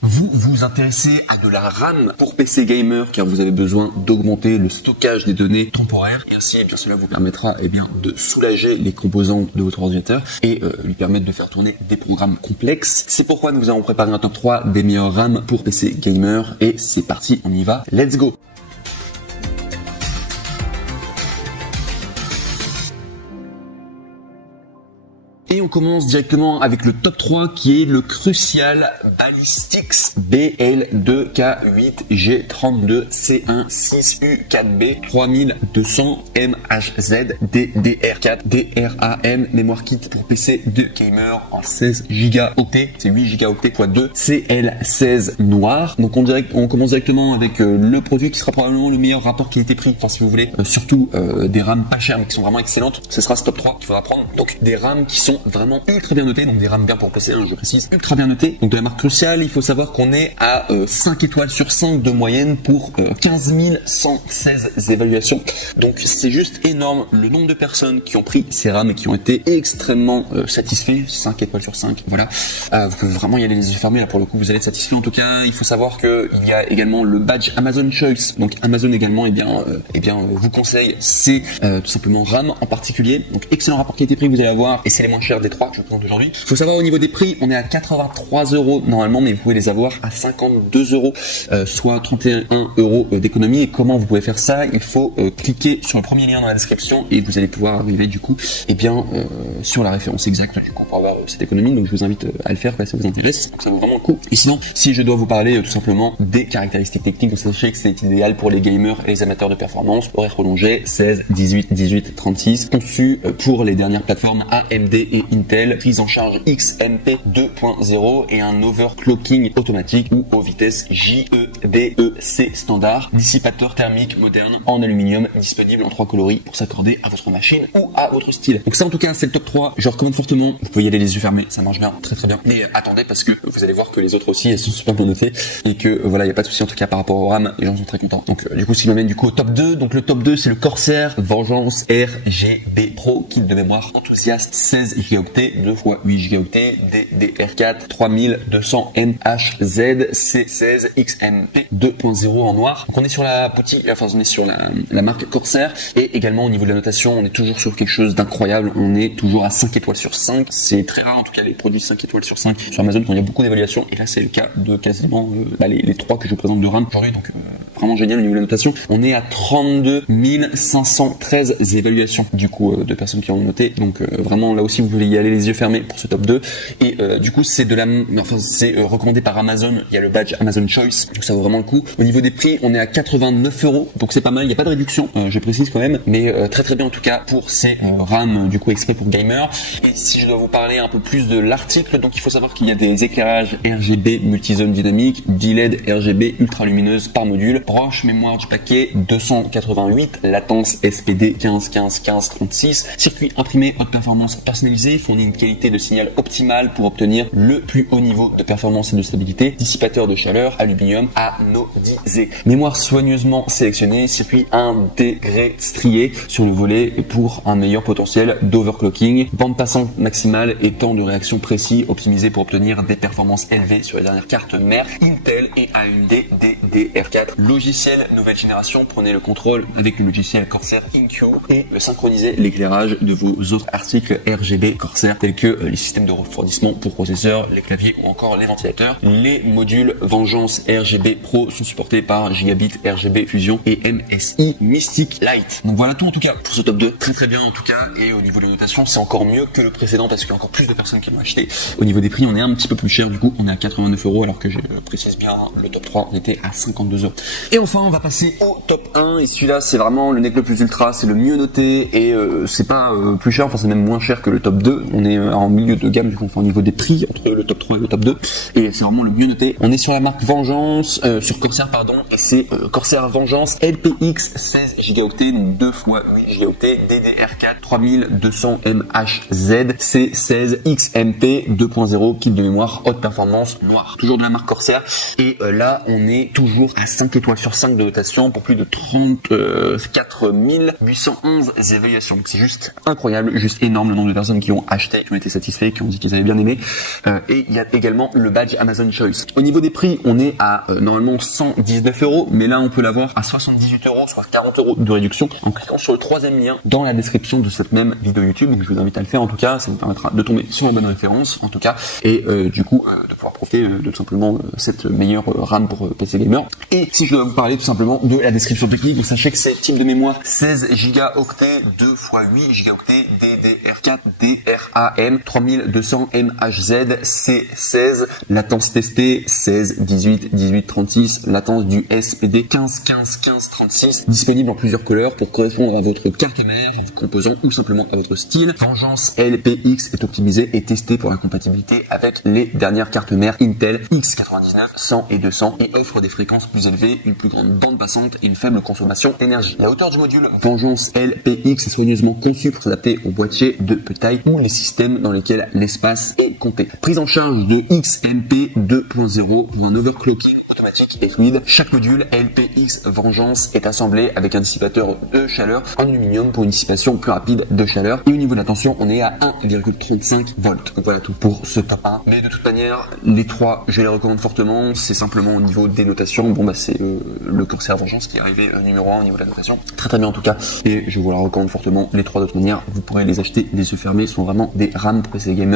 Vous vous intéressez à de la RAM pour PC gamer car vous avez besoin d'augmenter le stockage des données temporaires et ainsi cela vous permettra de soulager les composants de votre ordinateur et lui permettre de faire tourner des programmes complexes. C'est pourquoi nous avons préparé un top 3 des meilleures RAM pour PC gamer et c'est parti, on y va, let's go. Et on commence directement avec le top 3 qui est le Crucial Ballistix BL2K8G32C1-6U4B 3200 MHZ DDR4 DRAM mémoire kit pour PC de gamer en 16 gigaoctets, c'est 8 gigaoctets x 2 CL16 noir. Donc on commence directement avec le produit qui sera probablement le meilleur rapport qualité-prix, enfin si vous voulez, surtout des RAM pas chères mais qui sont vraiment excellentes, ce sera ce top 3 qu'il faudra prendre. Donc des RAM qui sont vraiment ultra bien notés, donc des RAM bien pour PC, je précise, ultra bien notés. Donc de la marque Crucial, il faut savoir qu'on est à 5 étoiles sur 5 de moyenne pour 15 116 évaluations. Donc c'est juste énorme le nombre de personnes qui ont pris ces RAM et qui ont été extrêmement satisfaits, 5 étoiles sur 5, voilà. Vous pouvez vraiment y aller les yeux fermés, là pour le coup vous allez être satisfait. En tout cas, il faut savoir que il y a également le badge Amazon Choice, donc Amazon également vous conseille ces tout simplement RAM en particulier. Donc excellent rapport qualité-prix, vous allez avoir, et c'est les moins chers des 3 que je vous présente aujourd'hui. Il faut savoir au niveau des prix, on est à 83 € normalement, mais vous pouvez les avoir à 52 €, soit 31 € d'économie. Et comment vous pouvez faire ça? Il faut cliquer sur le premier lien dans la description et vous allez pouvoir arriver du coup sur la référence exacte du coup pour avoir cette économie. Donc je vous invite à le faire si ça vous intéresse. Donc ça vaut vraiment le coup. Et sinon, si je dois vous parler tout simplement des caractéristiques techniques, donc sachez que c'est idéal pour les gamers et les amateurs de performance. Horaire prolongé 16, 18, 36, conçu pour les dernières plateformes AMD et Intel, prise en charge XMP 2.0 et un overclocking automatique ou aux vitesses JEDEC standard, dissipateur thermique moderne en aluminium disponible en 3 coloris pour s'accorder à votre machine ou à votre style. Donc ça en tout cas c'est le top 3, je recommande fortement, vous pouvez y aller les yeux fermés, ça marche bien, très très bien. Mais attendez parce que vous allez voir que les autres aussi elles sont super bien notées et que voilà, il n'y a pas de souci en tout cas par rapport au RAM, les gens sont très contents. Donc du coup ce qui m'amène au top 2, donc le top 2 c'est le Corsair Vengeance RGB Pro, kit de mémoire enthousiaste 16 gigaoctets 2 x 8 Go DDR4 3200 MHZ C16 XMP 2.0 en noir. Donc on est sur la marque Corsair et également au niveau de la notation, on est toujours sur quelque chose d'incroyable. On est toujours à 5 étoiles sur 5. C'est très rare en tout cas les produits 5 étoiles sur 5 sur Amazon quand il y a beaucoup d'évaluations et là c'est le cas de quasiment les 3 que je vous présente de RAM aujourd'hui. Donc vraiment génial au niveau de la notation. On est à 32 513 évaluations du coup de personnes qui ont noté. Donc vraiment là aussi vous pouvez y aller les yeux fermés pour ce top 2 et du coup c'est recommandé par Amazon. Il y a le badge Amazon Choice, donc ça vaut vraiment le coup. Au niveau des prix, on est à 89 €, donc c'est pas mal. Il n'y a pas de réduction, je précise quand même, mais très très bien en tout cas pour ces RAM du coup exprès pour gamer. Et si je dois vous parler un peu plus de l'article, donc il faut savoir qu'il y a des éclairages RGB multizone dynamique, 10 LED RGB ultra lumineuse par module, broche mémoire du paquet 288, latence SPD 15 circuit imprimé haute performance personnalisé, fournit une qualité de signal optimale pour obtenir le plus haut niveau de performance et de stabilité, dissipateur de chaleur aluminium anodisé, mémoire soigneusement sélectionnée, circuit intégré strié sur le volet et pour un meilleur potentiel d'overclocking, bande passante maximale et temps de réaction précis optimisé pour obtenir des performances élevées sur les dernières cartes mères Intel et AMD DDR4, logiciel nouvelle génération, prenez le contrôle avec le logiciel Corsair InQ et synchroniser l'éclairage de vos autres articles RGB Corsair tels que les systèmes de refroidissement pour processeurs, les claviers ou encore les ventilateurs. Les modules Vengeance RGB Pro sont supportés par Gigabit RGB Fusion et MSI Mystic Light. Donc voilà tout en tout cas pour ce top 2, très très bien en tout cas, et au niveau de la notation c'est encore mieux que le précédent parce qu'il y a encore plus de personnes qui l'ont acheté. Au niveau des prix on est un petit peu plus cher, du coup on est à 89 € alors que je précise bien le top 3 on était à 52 €. Et enfin on va passer au top 1 et celui-là c'est vraiment le nec le plus ultra, c'est le mieux noté et c'est pas plus cher, enfin c'est même moins cher que le top 2, on est en milieu de gamme du coup, enfin, au niveau des prix entre le top 3 et le top 2 et c'est vraiment le mieux noté. On est sur la marque Vengeance, sur Corsair pardon, et c'est Corsair Vengeance LPX 16 gigaoctets, 2 x 8 gigaoctets DDR4 3200 MHZ C16 XMP 2.0 kit de mémoire haute performance noire, toujours de la marque Corsair et là on est toujours à 5 étoiles sur 5 de notation pour plus de 34 811 évaluations. Donc c'est juste incroyable, juste énorme le nombre de personnes qui qui ont acheté, qui ont été satisfaits, qui ont dit qu'ils avaient bien aimé. Et il y a également le badge Amazon Choice. Au niveau des prix, on est à normalement 119 €, mais là on peut l'avoir à 78 €, soit 40 € de réduction en cliquant sur le troisième lien dans la description de cette même vidéo YouTube. Donc je vous invite à le faire en tout cas, ça vous permettra de tomber sur la bonne référence en tout cas, et du coup de pouvoir profiter de tout simplement cette meilleure RAM pour PC gamer. Et si je dois vous parler tout simplement de la description technique, vous sachez que c'est type de mémoire 16 Go, 2 x 8 Go, DDR4, DRAM, 3200 MHz, C16, latence testée 16, 18, 18, 36, latence du SPD 15, 15, 15, 36, disponible en plusieurs couleurs pour correspondre à votre carte mère, à vos composants ou simplement à votre style. Vengeance LPX est optimisé et testé pour la compatibilité avec les dernières cartes mères Intel X99, 100 et 200 et offre des fréquences plus élevées, une plus grande bande passante et une faible consommation d'énergie. La hauteur du module Vengeance LPX est soigneusement conçue pour s'adapter aux boîtiers de petite taille ou les systèmes dans lesquels l'espace est compté. Prise en charge de XMP 2.0 pour un overclocking automatique et fluide. Chaque module LPX Vengeance est assemblé avec un dissipateur de chaleur en aluminium pour une dissipation plus rapide de chaleur. Et au niveau de la tension, on est à 1,35 volts. Donc voilà tout pour ce top 1. Mais de toute manière, les trois, je les recommande fortement. C'est simplement au niveau des notations. Bon bah c'est le Corsair Vengeance qui est arrivé numéro 1 au niveau de la notation. Très très bien en tout cas. Et je vous la recommande fortement. Les trois de toute manière, vous pourrez les acheter les yeux fermés. Ce sont vraiment des RAM pour PC gamer.